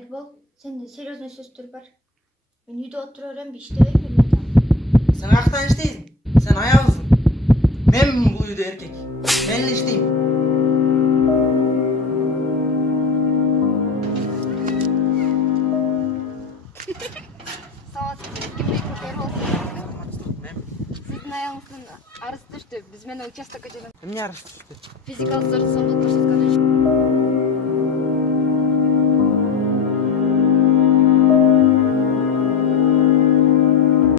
Erбol, sende serьезный сөздөр бар. Мен үйде отырып bir işleve bilmeden. Sen haktan işteysin. Sen ayağısın. Ben bu uyuda erkek. Ben işteyim. Саламатсызбы, кимдей көтөр болсун. Сиздин аялыңыздын арызы түштү. Биз менен участокко жөнөп Эмне арыз түштү? физикалык зор сомдук көрсөткөн үчүн.